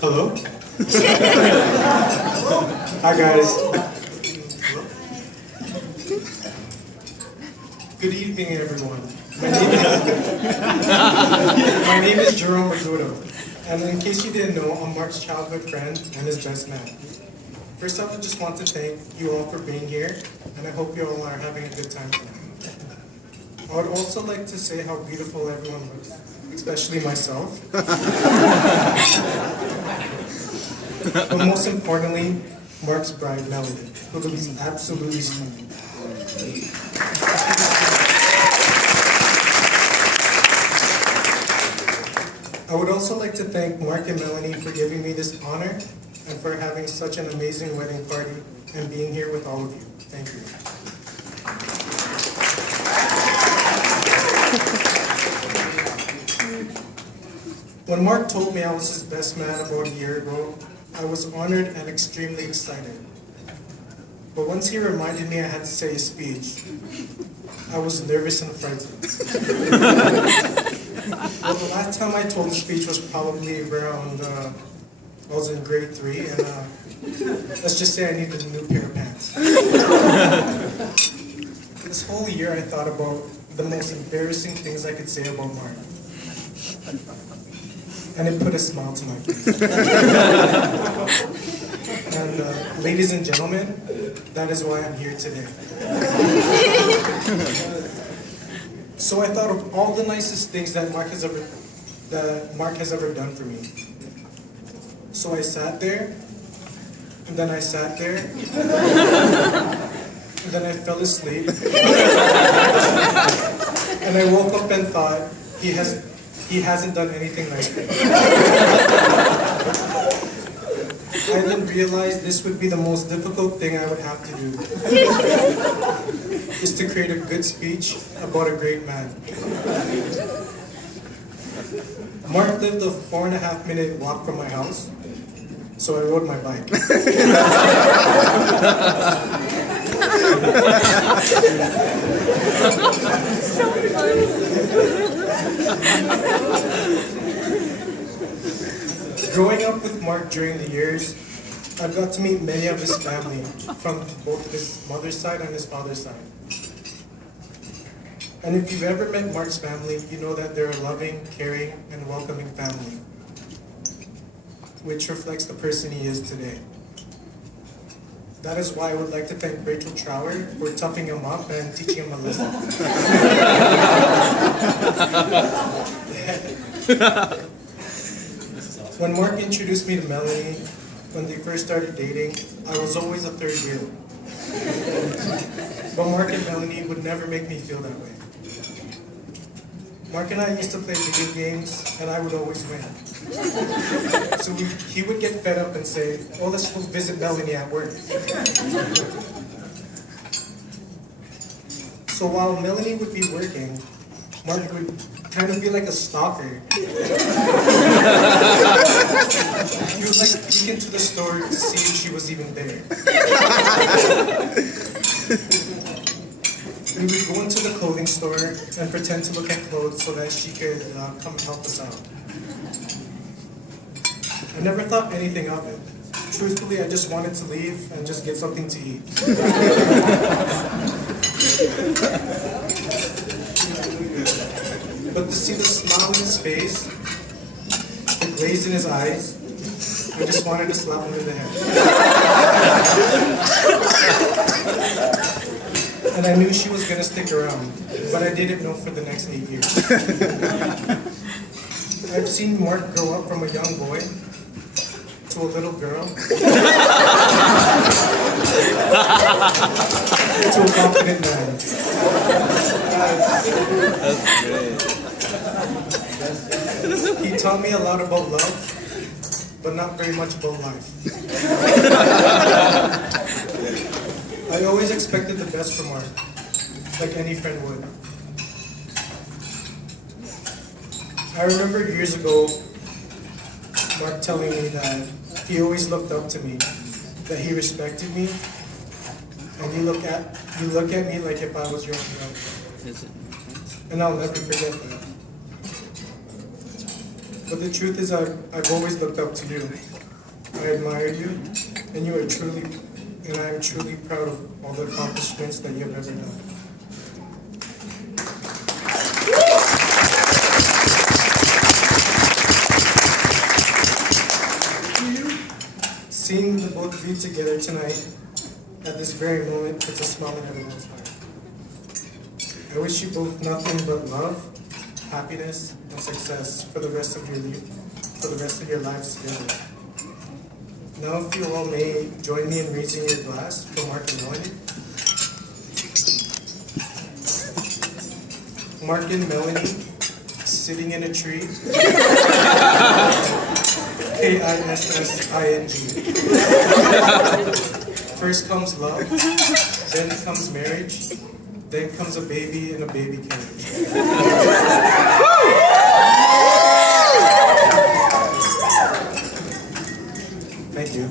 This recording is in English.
Hello? Hi guys. Good evening everyone. My name is Jerome Ragudo. And in case you didn't know, I'm Mark's childhood friend and his best man. First off, I just want to thank you all for being here, and I hope you all are having a good time tonight. I would also like to say how beautiful everyone looks, especially myself. But most importantly, Mark's bride, Melanie, who looks absolutely stunning. I would also like to thank Mark and Melanie for giving me this honor and for having such an amazing wedding party and being here with all of you. Thank you. When Mark told me I was his best man about a year ago, I was honored and extremely excited. But once he reminded me I had to say a speech, I was nervous and frightened. Well, the last time I told a speech was probably around, I was in grade 3, and let's just say I needed a new pair of pants. This whole year I thought about the most embarrassing things I could say about Mark. And it put a smile to my face. And ladies and gentlemen, that is why I'm here today. So I thought of all the nicest things that Mark has ever done for me. So I sat there, and then I sat there, and then I fell asleep. And I woke up and thought, he hasn't done anything nice for me. I then realized this would be the most difficult thing I would have to do. Is to create a good speech about a great man. Mark lived a 4.5-minute walk from my house, so I rode my bike. So funny. Growing up with Mark during the years, I've got to meet many of his family, from both his mother's side and his father's side. And if you've ever met Mark's family, you know that they're a loving, caring, and welcoming family, which reflects the person he is today. That is why I would like to thank Rachel Trower for toughing him up and teaching him a lesson. When Mark introduced me to Melanie, when they first started dating, I was always a third wheel. But Mark and Melanie would never make me feel that way. Mark and I used to play video games, and I would always win. So he would get fed up and say, "Oh, let's go visit Melanie at work." So while Melanie would be working, Mark would kind of be like a stalker. He would like peek into the store to see if she was even there. We would go into the clothing store and pretend to look at clothes so that she could come and help us out. I never thought anything of it. Truthfully, I just wanted to leave and just get something to eat. But to see the smile on his face, the glaze in his eyes, I just wanted to slap him in the head. And I knew she was going to stick around, but I didn't know for the next 8 years. I've seen Mark grow up from a young boy to a little girl to a confident man. That's great. He taught me a lot about love, but not very much about life. I always expected the best from Mark, like any friend would. I remember years ago, Mark telling me that he always looked up to me, that he respected me, and you look at me like if I was your own brother. And I'll never forget that. But the truth is I've always looked up to you. I admire you, and I am truly proud of all the accomplishments that you have ever done. Seeing the both of you together tonight, at this very moment, puts a smile on everyone's heart. I wish you both nothing but love, happiness, and success for the rest of your lives together. Now, if you all may join me in raising your glass for Mark and Melanie. Mark and Melanie, sitting in a tree. K-I-S-S-I-N-G. First comes love, then comes marriage, then comes a baby in a baby cage. Thank you.